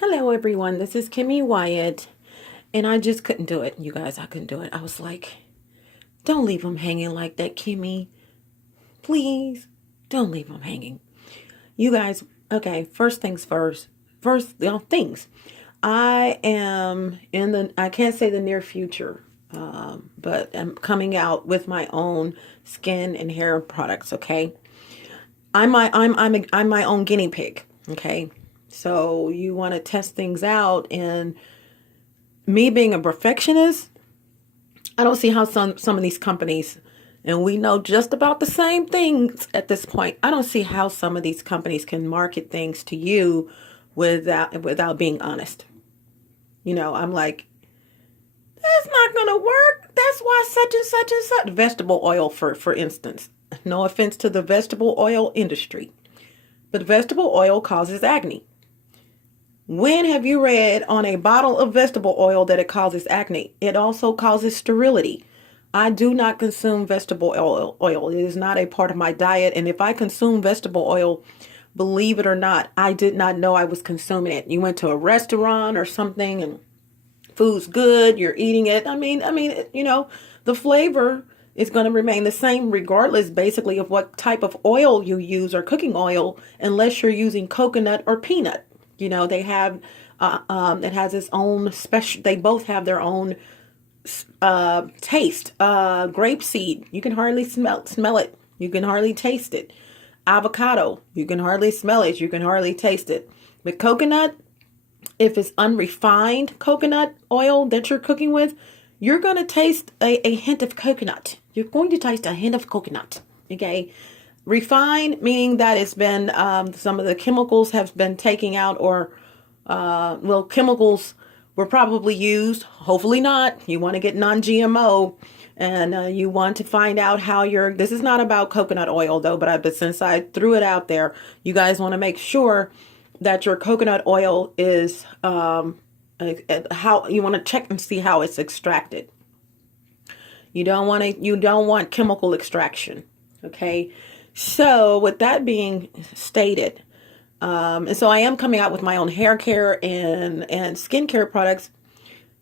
Hello, everyone. This is Kimmy Wyatt, and I just couldn't do it. You guys, I couldn't do it. I was like, don't leave them hanging like that, Kimmy. Please, don't leave them hanging. You guys, okay, first things first. First, things. I am I can't say the near future, but I'm coming out with my own skin and hair products, okay? I'm my own guinea pig, okay? So you want to test things out, and me being a perfectionist, I don't see how some of these companies, and we know just about the same things at this point. I don't see how some of these companies can market things to you without being honest. I'm like, that's not gonna work. That's why such and such and such vegetable oil, for instance. No offense to the vegetable oil industry, but vegetable oil causes acne. When have you read on a bottle of vegetable oil that it causes acne? It also causes sterility. I do not consume vegetable oil. It is not a part of my diet. And if I consume vegetable oil, believe it or not, I did not know I was consuming it. You went to a restaurant or something and food's good, you're eating it. The flavor is going to remain the same regardless basically of what type of oil you use or cooking oil, unless you're using coconut or peanut. They have, it has its own special, they both have their own taste. Grapeseed, you can hardly smell it. You can hardly taste it. Avocado, you can hardly smell it. You can hardly taste it. But coconut, if it's unrefined coconut oil that you're cooking with, you're going to taste a hint of coconut. You're going to taste a hint of coconut. Okay. Refined, meaning that it's been, some of the chemicals have been taken out, or, chemicals were probably used. Hopefully not. You want to get non-GMO, and you want to find out how this is not about coconut oil though, but since I threw it out there, you guys want to make sure that your coconut oil is, how you want to check and see how it's extracted. You don't want chemical extraction. Okay. So with that being stated, and so I am coming out with my own hair care and skincare products,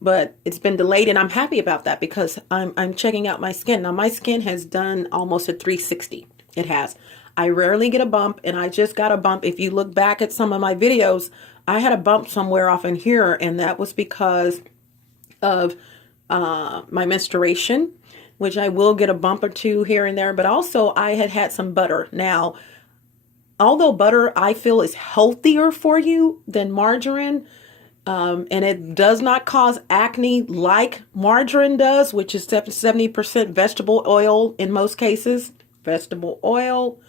but it's been delayed, and I'm happy about that because I'm checking out my skin. Now my skin has done almost a 360. It has. I rarely get a bump, and I just got a bump. If you look back at some of my videos, I had a bump somewhere off in here, and that was because of my menstruation, which I will get a bump or two here and there, but also I had some butter. Now, although butter I feel is healthier for you than margarine, and it does not cause acne like margarine does, which is 70% vegetable oil in most cases. Vegetable oil,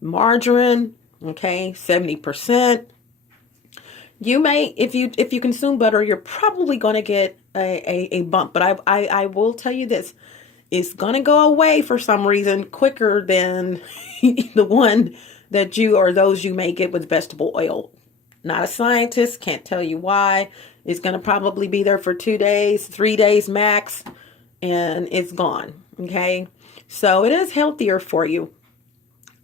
margarine, okay, 70%. You may, if you consume butter, you're probably going to get a bump. But I will tell you this. It's going to go away for some reason quicker than the one that you or those you may get with vegetable oil. Not a scientist, can't tell you why. It's going to probably be there for 2 days, 3 days max, and it's gone. Okay. So it is healthier for you,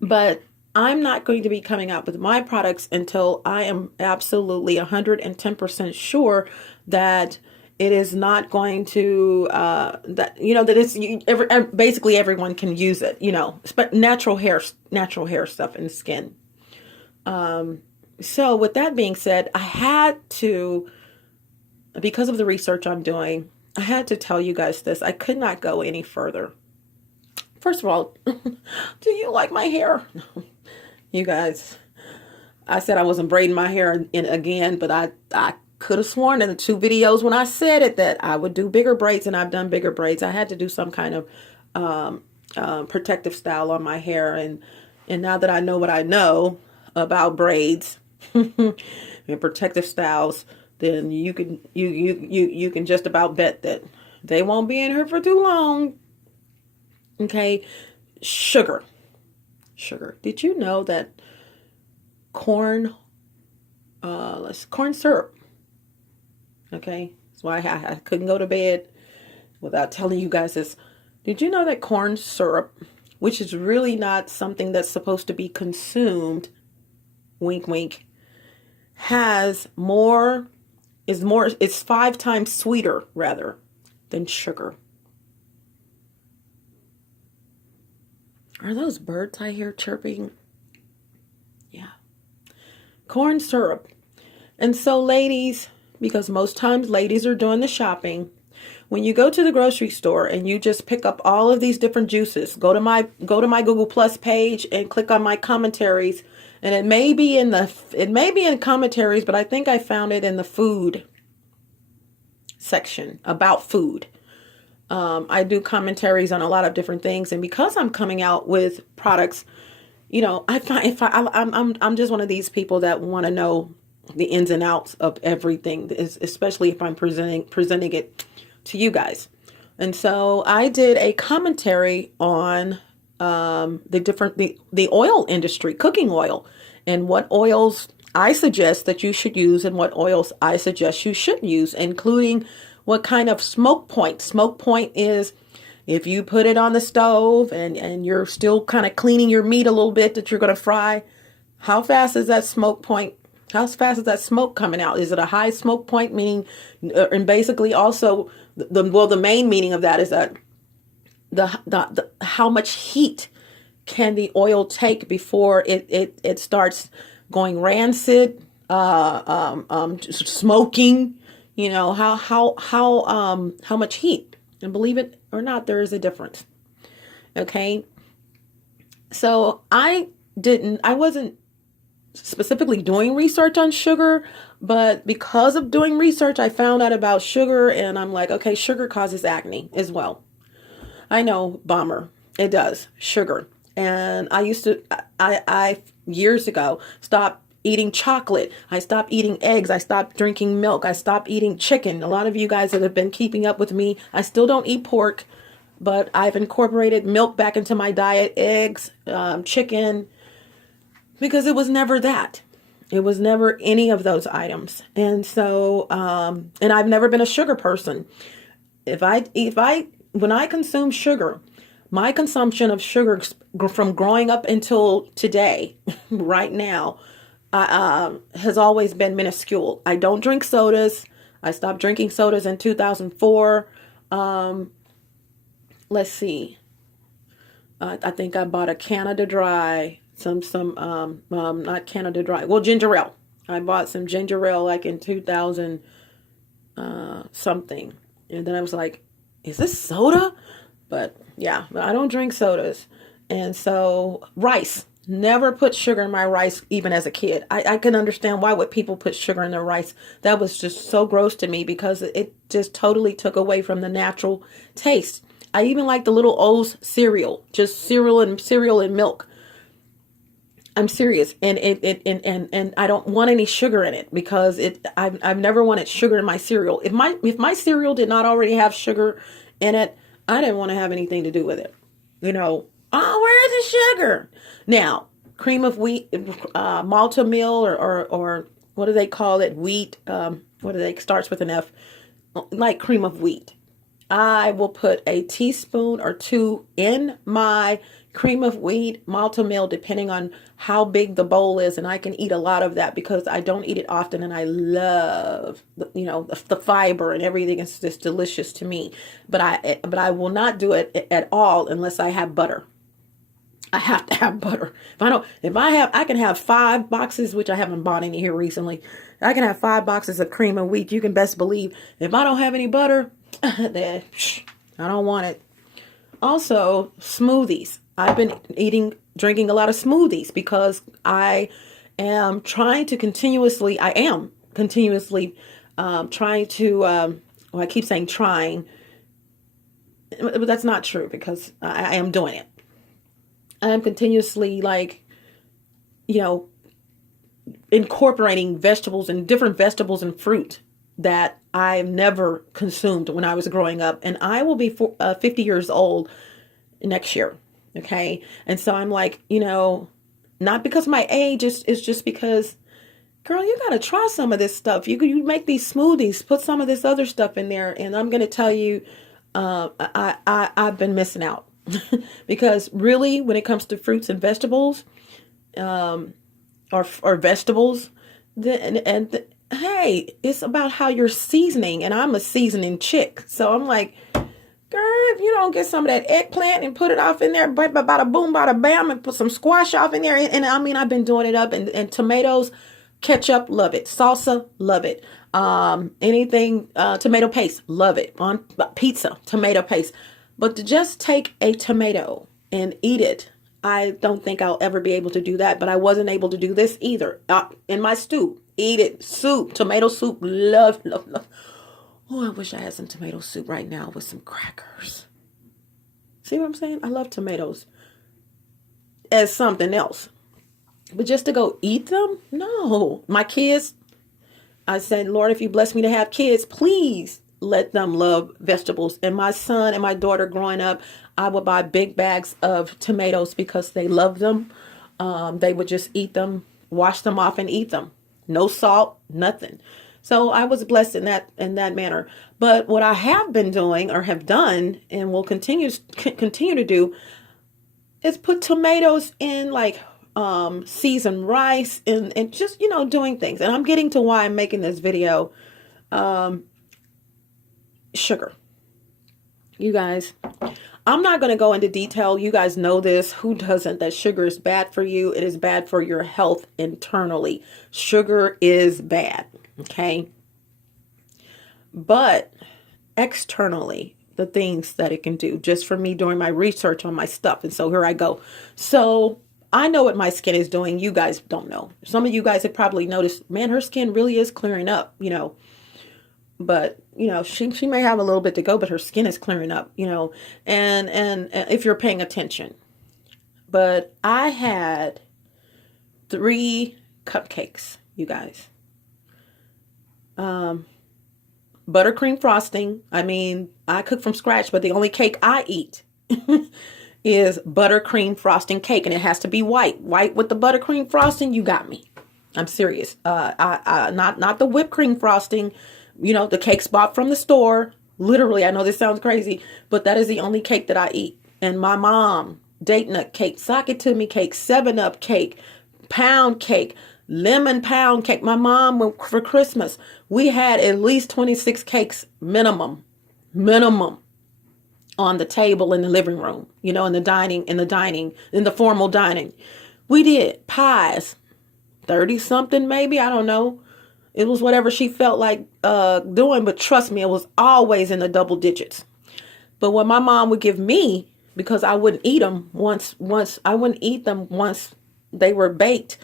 but I'm not going to be coming out with my products until I am absolutely 110% sure that it is not going to, that it's, basically everyone can use it, natural hair stuff and skin. So with that being said, I had to, because of the research I'm doing, I had to tell you guys this. I could not go any further. First of all, do you like my hair? You guys, I said I wasn't braiding my hair in again, but I could have sworn in the 2 videos when I said it that I would do bigger braids, and I've done bigger braids. I had to do some kind of protective style on my hair, and now that I know what I know about braids and protective styles, then you can just about bet that they won't be in here for too long. Okay, sugar. Did you know that corn syrup? Okay, that's why I couldn't go to bed without telling you guys this. Did you know that corn syrup, which is really not something that's supposed to be consumed, wink, wink, has it's 5 times sweeter rather than sugar. Are those birds I hear chirping? Yeah. Corn syrup. And so ladies, because most times ladies are doing the shopping, when you go to the grocery store and you just pick up all of these different juices, go to my Google Plus page and click on my commentaries, and it may be in commentaries, but I think I found it in the food section about food. I do commentaries on a lot of different things, and because I'm coming out with products, I find I'm just one of these people that want to know the ins and outs of everything, especially if I'm presenting it to you guys. And so I did a commentary on the oil industry, cooking oil, and what oils I suggest that you should use and what oils I suggest you shouldn't use, including what kind of smoke point. Smoke point is if you put it on the stove and you're still kind of cleaning your meat a little bit that you're going to fry, how fast is that smoke point? How fast is that smoke coming out? Is it a high smoke point, meaning, and basically also the main meaning of that is that the how much heat can the oil take before it starts going rancid, smoking, how much heat. And believe it or not, there is a difference. Okay. So I wasn't specifically doing research on sugar, but because of doing research, I found out about sugar, and I'm like, okay, sugar causes acne as well. I know, bummer. It does. Sugar. And I years ago stopped eating chocolate. I stopped eating eggs. I stopped drinking milk. I stopped eating chicken. A lot of you guys that have been keeping up with me, I still don't eat pork, but I've incorporated milk back into my diet, eggs, chicken, because it was never that. It was never any of those items. And so, and I've never been a sugar person. When I consume sugar, my consumption of sugar from growing up until today, right now, has always been minuscule. I don't drink sodas. I stopped drinking sodas in 2004. Let's see. I think I bought a Canada Dry, not Canada Dry, well, ginger ale. I bought some ginger ale like in 2000 something. And then I was like, is this soda? But yeah, I don't drink sodas. And so rice, never put sugar in my rice, even as a kid. I can understand why would people put sugar in their rice. That was just so gross to me because it just totally took away from the natural taste. I even like the little O's cereal, just cereal and milk. I'm serious, and and I don't want any sugar in it because I've never wanted sugar in my cereal. If my cereal did not already have sugar in it, I didn't want to have anything to do with it. Oh, where's the sugar? Now, cream of wheat, malta meal, or what do they call it? Wheat. Starts with an F, like cream of wheat. I will put a teaspoon or 2 in my cream of wheat, malta meal, depending on how big the bowl is. And I can eat a lot of that because I don't eat it often. And I love, the fiber and everything is just delicious to me. But I will not do it at all unless I have butter. I have to have butter. I can have 5 boxes, which I haven't bought any here recently. I can have 5 boxes of cream of wheat. You can best believe if I don't have any butter, then I don't want it. Also, smoothies. I've been drinking a lot of smoothies because I am continuously trying to, I keep saying trying, but that's not true because I am doing it. I am continuously incorporating vegetables and different vegetables and fruit that I've never consumed when I was growing up. And I will be 50 years old next year. Okay. And so I'm like, not because of my age, it's just because, girl, you got to try some of this stuff. You make these smoothies, put some of this other stuff in there. And I'm going to tell you, I've been missing out because really when it comes to fruits and vegetables, or vegetables, hey, it's about how you're seasoning, and I'm a seasoning chick. So I'm like, girl, if you don't get some of that eggplant and put it off in there, bada boom, bada bam, and put some squash off in there. And I mean, I've been doing it up, and tomatoes, ketchup, love it. Salsa, love it. Anything, tomato paste, love it. On pizza, tomato paste. But to just take a tomato and eat it, I don't think I'll ever be able to do that. But I wasn't able to do this either. In my stew, eat it. Soup, tomato soup, love, love, love. Oh, I wish I had some tomato soup right now with some crackers. See what I'm saying? I love tomatoes as something else. But just to go eat them? No. My kids, I said, Lord, if you bless me to have kids, please let them love vegetables. And my son and my daughter growing up, I would buy big bags of tomatoes because they love them. They would just eat them, wash them off and eat them. No salt, nothing. So I was blessed in that manner. But what I have been doing or have done and will continue to do is put tomatoes in like seasoned rice and just, doing things. And I'm getting to why I'm making this video. Sugar. You guys, I'm not going to go into detail. You guys know this. Who doesn't? That sugar is bad for you. It is bad for your health internally. Sugar is bad. Okay. But externally, the things that it can do, just for me doing my research on my stuff. And so here I go. So I know what my skin is doing. You guys don't know. Some of you guys have probably noticed, man, her skin really is clearing up, but she may have a little bit to go, but her skin is clearing up, and if you're paying attention. But I had 3 cupcakes, you guys. Buttercream frosting. I mean, I cook from scratch, but the only cake I eat is buttercream frosting cake, and it has to be white with the buttercream frosting. You got me. I'm serious. Not the whipped cream frosting. The cakes bought from the store. Literally, I know this sounds crazy, but that is the only cake that I eat. And my mom, date nut cake, sock it to me cake, 7-Up cake, pound cake, lemon pound cake. My mom, for Christmas, we had at least 26 cakes minimum on the table in the living room, in the formal dining. We did pies, 30 something maybe, I don't know. It was whatever she felt like doing, but trust me, it was always in the double digits. But what my mom would give me, because I wouldn't eat them once they were baked,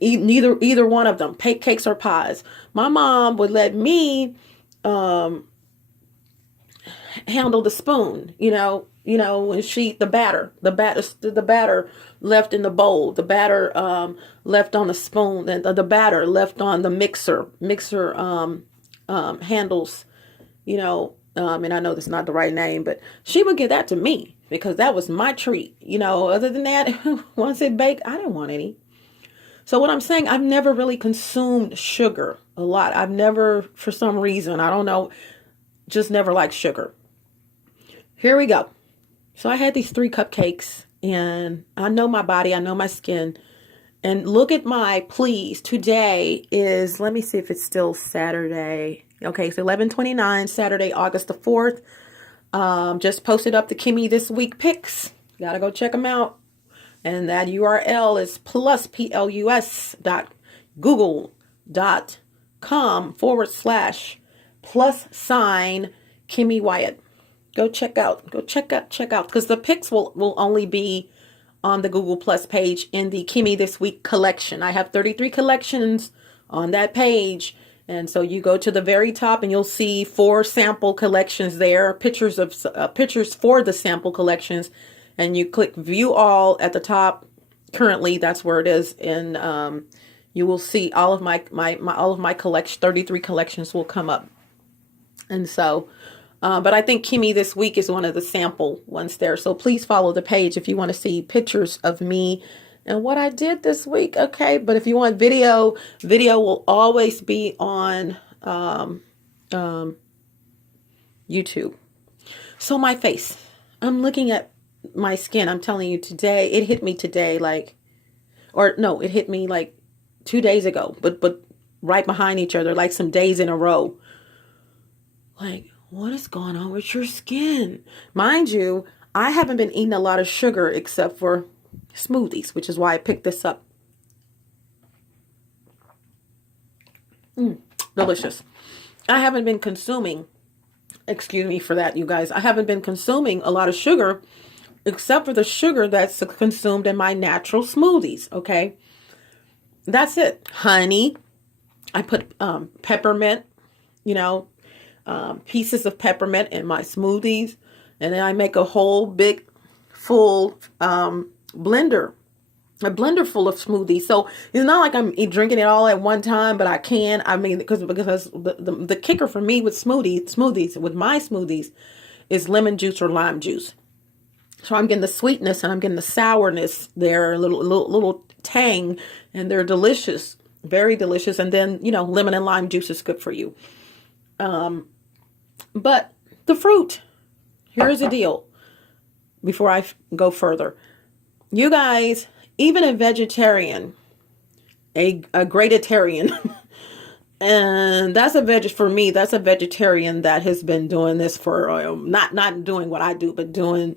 either one of them, cakes or pies. My mom would let me handle the spoon, when the batter left in the bowl, the batter left on the spoon, and the batter left on the mixer handles, and I know that's not the right name, but she would give that to me because that was my treat. Other than that, once it baked, I didn't want any. So what I'm saying, I've never really consumed sugar a lot. I've never, for some reason, I don't know, just never liked sugar. Here we go. So I had these 3 cupcakes, and I know my body, I know my skin. And look at please, today is, let me see if it's still Saturday. Okay, it's 11/29, Saturday, August the 4th. Just posted up the Kimmy This Week pics. Gotta go check them out. And that URL is google.com/+sign Kimmy Wyatt. Go check out. Because the pics will only be on the Google Plus page in the Kimmy This Week collection. I have 33 collections on that page. And so you go to the very top and you'll see 4 sample collections there, pictures for the sample collections. And you click view all at the top. Currently, that's where it is. And you will see all of my all of my collection, 33 collections will come up. And so, but I think Kimmy This Week is one of the sample ones there. So please follow the page if you want to see pictures of me and what I did this week. Okay. But if you want video will always be on YouTube. So my face, I'm looking at my skin. I'm telling you today, it hit me today, it hit me like 2 days ago, but right behind each other, like some days in a row. Like, what is going on with your skin? Mind you, I haven't been eating a lot of sugar except for smoothies, which is why I picked this up. Delicious. I haven't been consuming, excuse me for that, you guys. I haven't been consuming a lot of sugar except for the sugar that's consumed in my natural smoothies, okay? That's it. Honey. I put peppermint, pieces of peppermint in my smoothies. And then I make a whole big, full blender. A blender full of smoothies. So it's not like I'm drinking it all at one time, but I can. I mean, because the kicker for me with with my smoothies is lemon juice or lime juice. So I'm getting the sweetness and I'm getting the sourness there, a little tang, and they're delicious, very delicious. And then, lemon and lime juice is good for you. But the fruit, here's the deal before I go further. You guys, even a vegetarian, a greatitarian, and that's for me, that's a vegetarian that has been doing this for, not doing what I do, but doing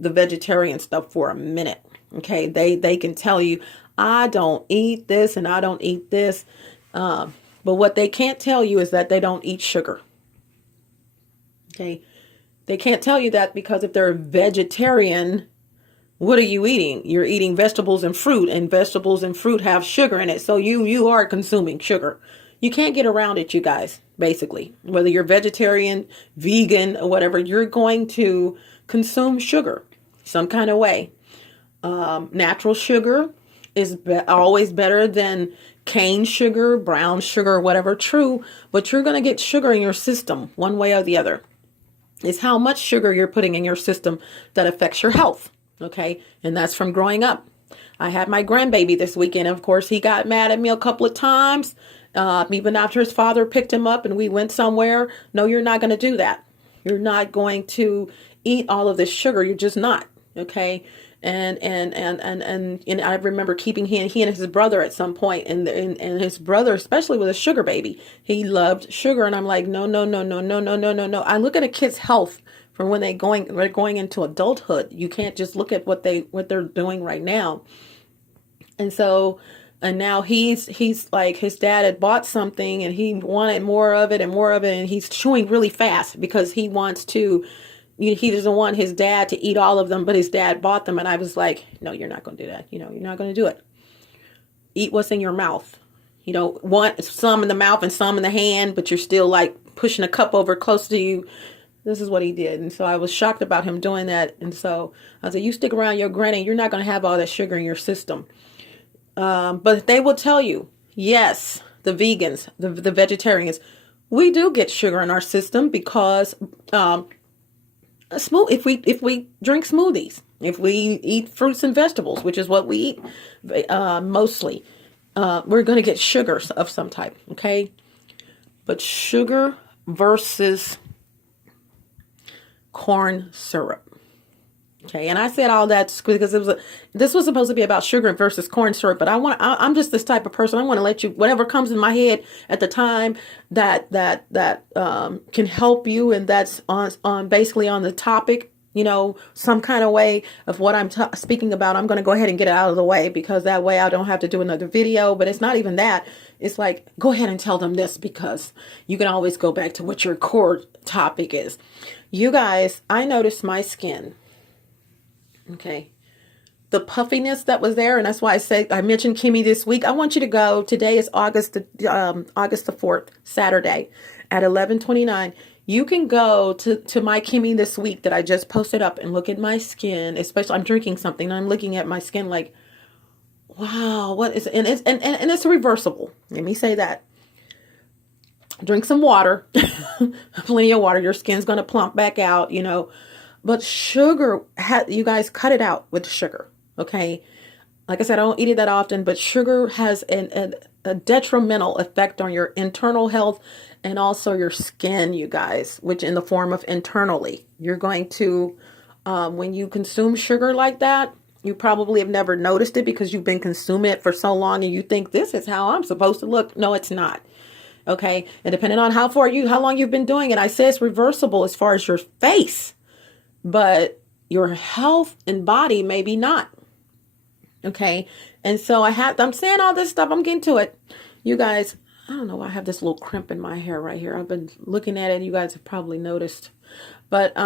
the vegetarian stuff for a minute. Okay. They can tell you, I don't eat this and I don't eat this. But what they can't tell you is that they don't eat sugar. Okay. They can't tell you that because if they're a vegetarian, what are you eating? You're eating vegetables and vegetables and fruit have sugar in it. So you are consuming sugar. You can't get around it, you guys, basically. Whether you're vegetarian, vegan, or whatever, you're going to consume sugar some kind of way. Natural sugar is always better than cane sugar, brown sugar, whatever. True, but you're going to get sugar in your system one way or the other. It's how much sugar you're putting in your system that affects your health. Okay. And that's from growing up. I had my grandbaby this weekend. Of course, he got mad at me a couple of times. Even after his father picked him up and we went somewhere. No, you're not going to do that. You're not going to eat all of this sugar. You're just not. Okay. And I remember keeping he and his brother at some point, and his brother, especially with a sugar baby, he loved sugar. And I'm like, no. I look at a kid's health from when they're going into adulthood. You can't just look at what they're doing right now. And so, and now he's like, his dad had bought something and he wanted more of it. And he's chewing really fast because he doesn't want his dad to eat all of them, but his dad bought them. And I was like, no, you're not going to do that. You're not going to do it. Eat what's in your mouth. Want some in the mouth and some in the hand, but you're still like pushing a cup over close to you. This is what he did. And so I was shocked about him doing that. And so I said, you stick around your granny, you're not going to have all that sugar in your system. But they will tell you, yes, the vegans, the vegetarians, we do get sugar in our system because if we drink smoothies, if we eat fruits and vegetables, which is what we eat mostly, we're going to get sugar of some type. Okay. But sugar versus corn syrup. Okay. And I said all that because this was supposed to be about sugar versus corn syrup, but I'm just this type of person. I want to let you, whatever comes in my head at the time that can help you. And that's on basically on the topic, some kind of way of what I'm speaking about. I'm going to go ahead and get it out of the way because that way I don't have to do another video, but it's not even that. It's like, go ahead and tell them this because you can always go back to what your core topic is. You guys, I noticed my skin. Okay. The puffiness that was there. And that's why I mentioned Kimmy this week. I want you to go. Today is August the 4th, Saturday at 11:29. You can go to my Kimmy this week that I just posted up and look at my skin, especially I'm drinking something and I'm looking at my skin like, wow, what is it? And it's reversible. Let me say that. Drink some water, plenty of water. Your skin's going to plump back out, but sugar, you guys cut it out with sugar. Okay. Like I said, I don't eat it that often, but sugar has a detrimental effect on your internal health and also your skin, you guys, which in the form of internally, you're going to, when you consume sugar like that, You probably have never noticed it because you've been consuming it for so long and you think this is how I'm supposed to look. No, it's not. Okay. And depending on how long you've been doing it, I say it's reversible as far as your face, but your health and body, maybe not. Okay. And so I'm saying all this stuff. I'm getting to it. You guys, I don't know why I have this little crimp in my hair right here. I've been looking at it. You guys have probably noticed, but,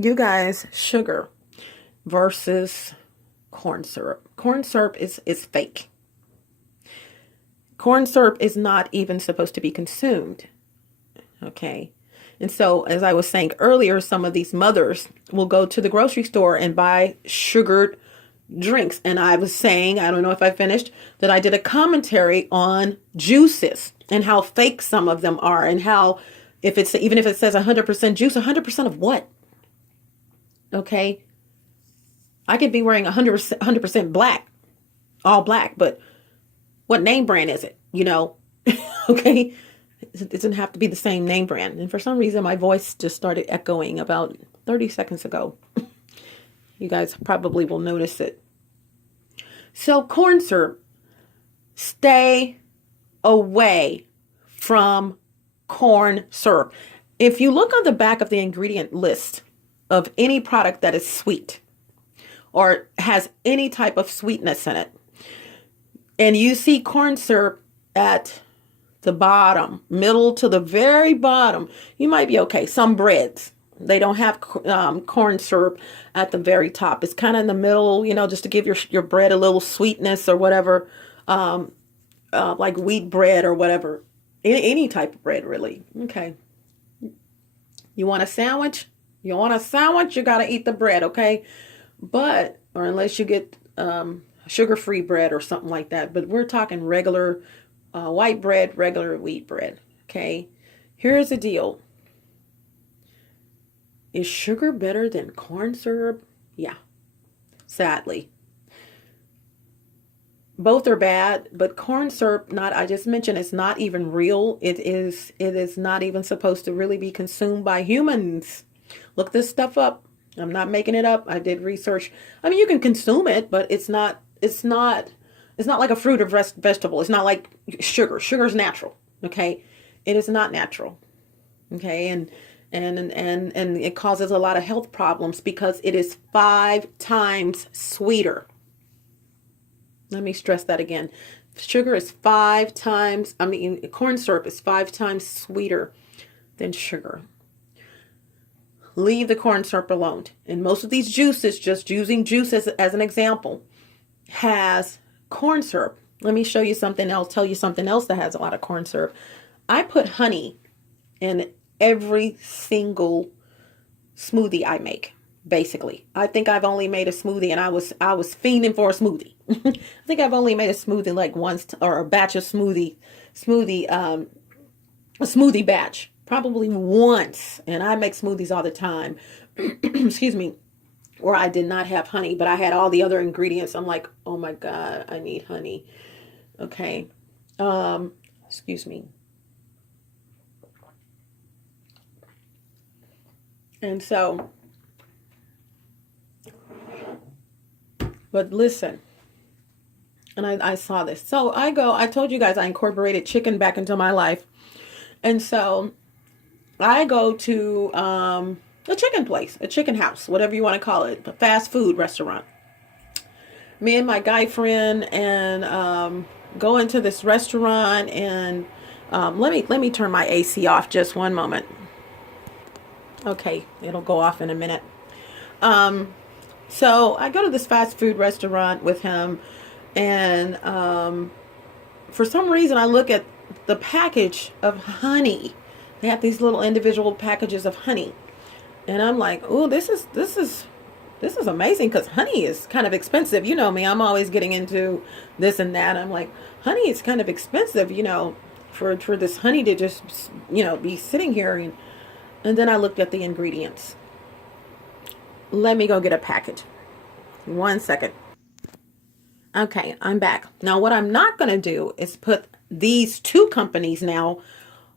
you guys, sugar versus corn syrup. Corn syrup is fake. Corn syrup is not even supposed to be consumed. Okay. And so, as I was saying earlier, some of these mothers will go to the grocery store and buy sugared drinks. And I was saying, I don't know if I finished, that I did a commentary on juices and how fake some of them are, and how even if it says 100% juice, 100% of what? Okay. I could be wearing 100% black, all black, but what name brand is it? Okay. It doesn't have to be the same name brand. And for some reason, my voice just started echoing about 30 seconds ago. You guys probably will notice it. So corn syrup, stay away from corn syrup. If you look on the back of the ingredient list of any product that is sweet or has any type of sweetness in it, and you see corn syrup at the bottom, middle to the very bottom, you might be okay. Some breads, they don't have corn syrup at the very top. It's kind of in the middle, just to give your bread a little sweetness or whatever, like wheat bread or whatever. Any type of bread, really. Okay. You want a sandwich? You got to eat the bread, okay? Or unless you get sugar-free bread or something like that. But we're talking regular white bread, regular wheat bread, okay? Here's the deal. Is sugar better than corn syrup? Yeah, sadly. Both are bad, but corn syrup, I just mentioned, it's not even real. It is not even supposed to really be consumed by humans. Look this stuff up. I'm not making it up. I did research. I mean, you can consume it, but it's not like a fruit or vegetable. It's not like sugar. Sugar is natural. Okay. It is not natural. Okay. And it causes a lot of health problems because it is 5 times sweeter. Let me stress that again. Corn syrup is 5 times sweeter than sugar. Leave the corn syrup alone. And most of these juices, just using juice as an example, has corn syrup. Let me show you something else, tell you something else that has a lot of corn syrup. I put honey in every single smoothie I make, basically. I think I've only made a smoothie, and I was fiending for a smoothie. I think I've only made a smoothie like once, or a batch of a smoothie batch, probably once. And I make smoothies all the time. Excuse me. Where I did not have honey, but I had all the other ingredients. I'm like, oh my God, I need honey. Okay. Excuse me. And so, but listen, and I saw this. So I told you guys I incorporated chicken back into my life. And so I go to, a chicken place, a chicken house, whatever you want to call it, a fast food restaurant. Me and my guy friend and go into this restaurant, and let me turn my AC off just one moment. Okay, it'll go off in a minute. So I go to this fast food restaurant with him, and for some reason I look at the package of honey. They have these little individual packages of honey. And I'm like, oh, this is amazing, because honey is kind of expensive. You know me, I'm always getting into this and that. I'm like, honey is kind of expensive, for this honey to just, be sitting here. And then I looked at the ingredients. Let me go get a package. 1 second. Okay, I'm back. Now, what I'm not going to do is put these 2 companies now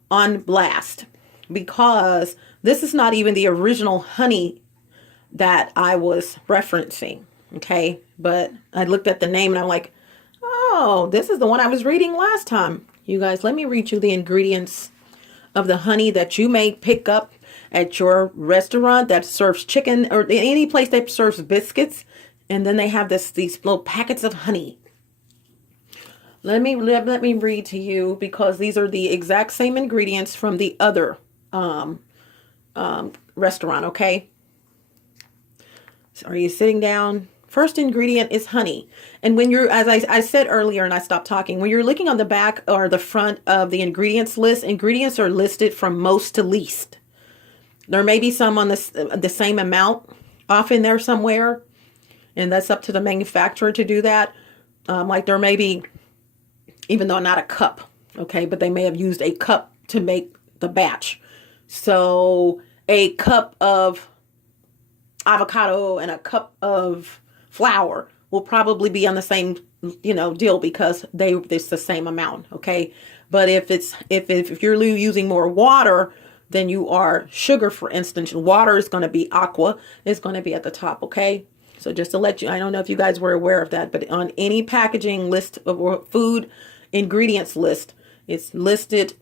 on blast, because this is not even the original honey that I was referencing. Okay, but I looked at the name and I'm like, oh, this is the one I was reading last time. You guys, let me read you the ingredients of the honey that you may pick up at your restaurant that serves chicken, or any place that serves biscuits. And then they have these little packets of honey. Let me read to you, because these are the exact same ingredients from the other restaurant. Okay. So are you sitting down? First ingredient is honey. And when you're, as I said earlier, and I stopped talking, when you're looking on the back or the front of the ingredients list, ingredients are listed from most to least. There may be some on the same amount off in there somewhere, and that's up to the manufacturer to do that. Like there may be, even though not a cup, okay, but they may have used a cup to make the batch. So a cup of avocado and a cup of flour will probably be on the same, deal, because it's the same amount. Okay. But if you're using more water than you are sugar, for instance, water is going to be aqua, is going to be at the top. Okay. So just to let you, I don't know if you guys were aware of that, but on any packaging list or food ingredients list, it's listed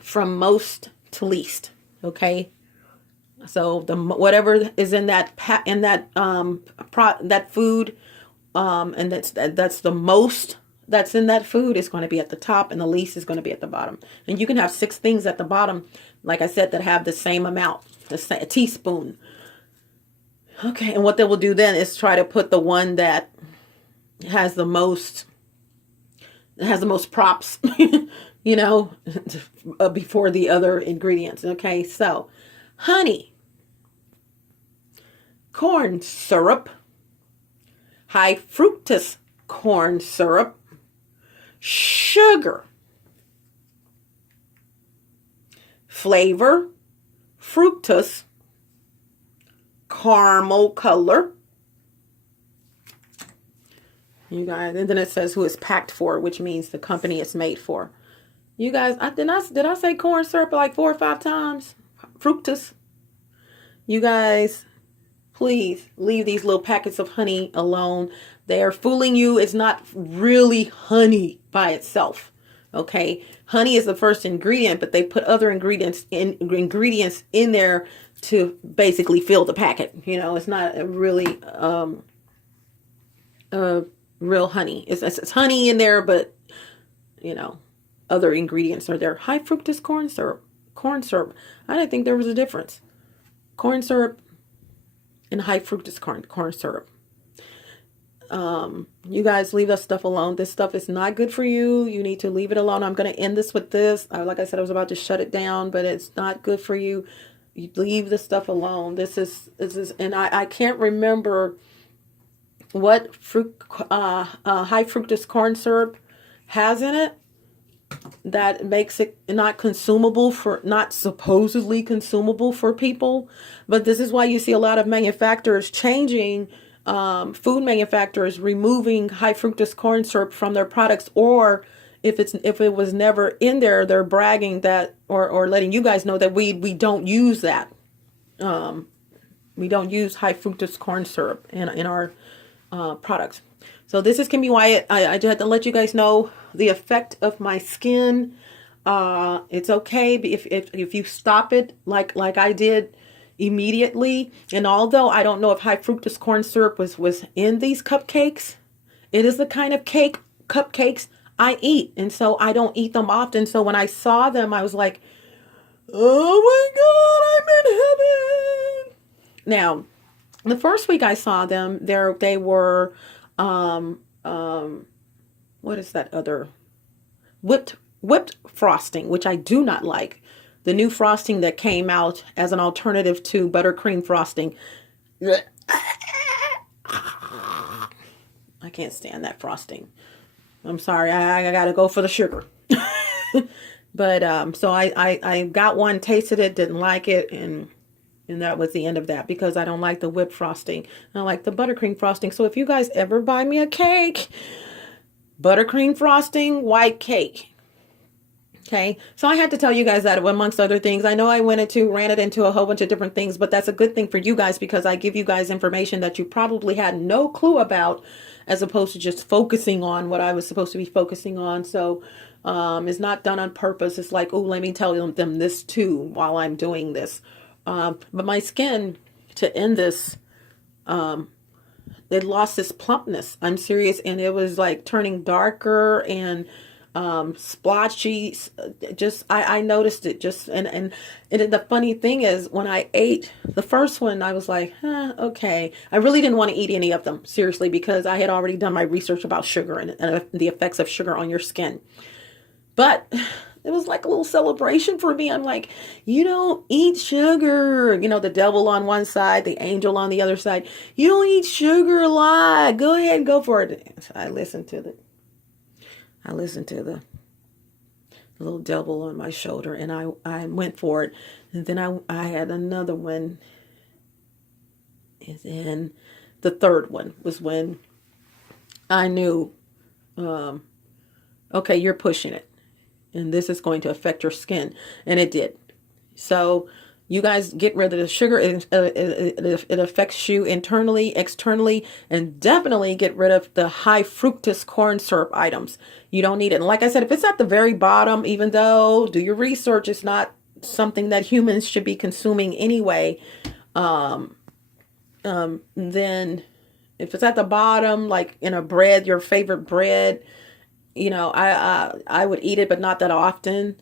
from most to least. Okay. So whatever is in that that food, and that's the most that's in that food is going to be at the top, and the least is going to be at the bottom. And you can have 6 things at the bottom, like I said, that have the same amount, a teaspoon. Okay, and what they will do then is try to put the one that has the most props, before the other ingredients. Okay, so honey, corn syrup, high fructose corn syrup, sugar, flavor, fructose, caramel color. You guys, and then it says who it's packed for, which means the company it's made for. You guys, did I say corn syrup like 4 or 5 times? Fructose. You guys, please leave these little packets of honey alone. They are fooling you. It's not really honey by itself. Okay. Honey is the first ingredient, but they put other ingredients in there to basically fill the packet. It's not really, real honey. It's honey in there, but other ingredients are there. High fructose corn syrup. I didn't think there was a difference. Corn syrup and high fructose corn syrup. You guys, leave that stuff alone. This stuff is not good for you. You need to leave it alone. I'm going to end this with this. Like I said, I was about to shut it down, but it's not good for you. You leave the stuff alone. This is, and I can't remember what high fructose corn syrup has in it that makes it not supposedly consumable for people. But this is why you see a lot of manufacturers changing, food manufacturers removing high fructose corn syrup from their products, or if it was never in there, they're bragging that, or letting you guys know that we don't use that. We don't use high fructose corn syrup in our products. So this is KimMeWyatt. I just had to let you guys know the effect of my skin. It's okay if you stop it like I did immediately. And although I don't know if high fructose corn syrup was in these cupcakes, it is the kind of cupcakes I eat, and so I don't eat them often. So when I saw them, I was like, oh my God, I'm in heaven. Now, the first week I saw them, they were, what is that other? Whipped frosting, which I do not like. The new frosting that came out as an alternative to buttercream frosting. I can't stand that frosting. I'm sorry. I gotta go for the sugar. But, so I got one, tasted it, didn't like it. And that was the end of that, because I don't like the whipped frosting. I like the buttercream frosting. So if you guys ever buy me a cake, buttercream frosting, white cake, Okay, so I had to tell you guys that amongst other things. I know I ran it into a whole bunch of different things, but that's a good thing for you guys because I give you guys information that you probably had no clue about, as opposed to just focusing on what I was supposed to be focusing on. So it's not done on purpose. It's like, oh, let me tell them this too while I'm doing this. But my skin, to end this, it lost its plumpness. I'm serious. And it was like turning darker and splotchy. Just I noticed it. Just and the funny thing is, when I ate the first one, I was like, okay. I really didn't want to eat any of them, seriously, because I had already done my research about sugar and the effects of sugar on your skin. But it was like a little celebration for me. I'm like, you don't eat sugar. You know, the devil on one side, the angel on the other side. You don't eat sugar a lot. Go ahead and go for it. I listened to the little devil on my shoulder, and I went for it. And then I had another one. And then the third one was when I knew, okay, you're pushing it. And this is going to affect your skin. And it did. So you guys get rid of the sugar. It affects you internally, externally, and definitely get rid of the high fructose corn syrup items. You don't need it. And like I said, if it's at the very bottom, even though, do your research, it's not something that humans should be consuming anyway. Then if it's at the bottom, like in a bread, your favorite bread, you know, I would eat it, but not that often,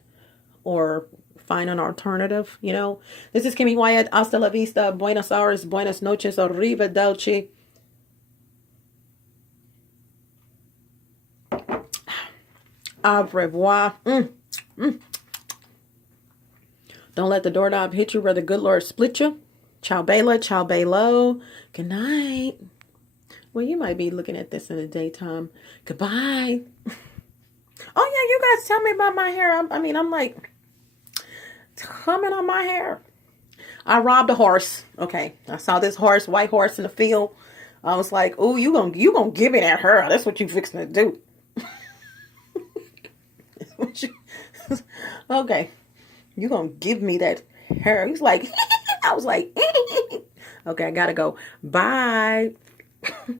or find an alternative, you know. This is Kimmy Wyatt. Hasta la vista. Buenos Aires. Buenas noches. Arrivederci. Au revoir. Don't let the doorknob hit you where the good Lord split you. Ciao Bella. Ciao Bello. Good night. Well, you might be looking at this in the daytime. Goodbye. Oh, yeah, you guys tell me about my hair. I'm like, comment on my hair. I robbed a horse. Okay, I saw this horse, white horse in the field. I was like, oh, you gonna give me that hair. That's what you fixing to do. Okay, you gonna give me that hair. He's like, I was like, okay, I gotta go. Bye.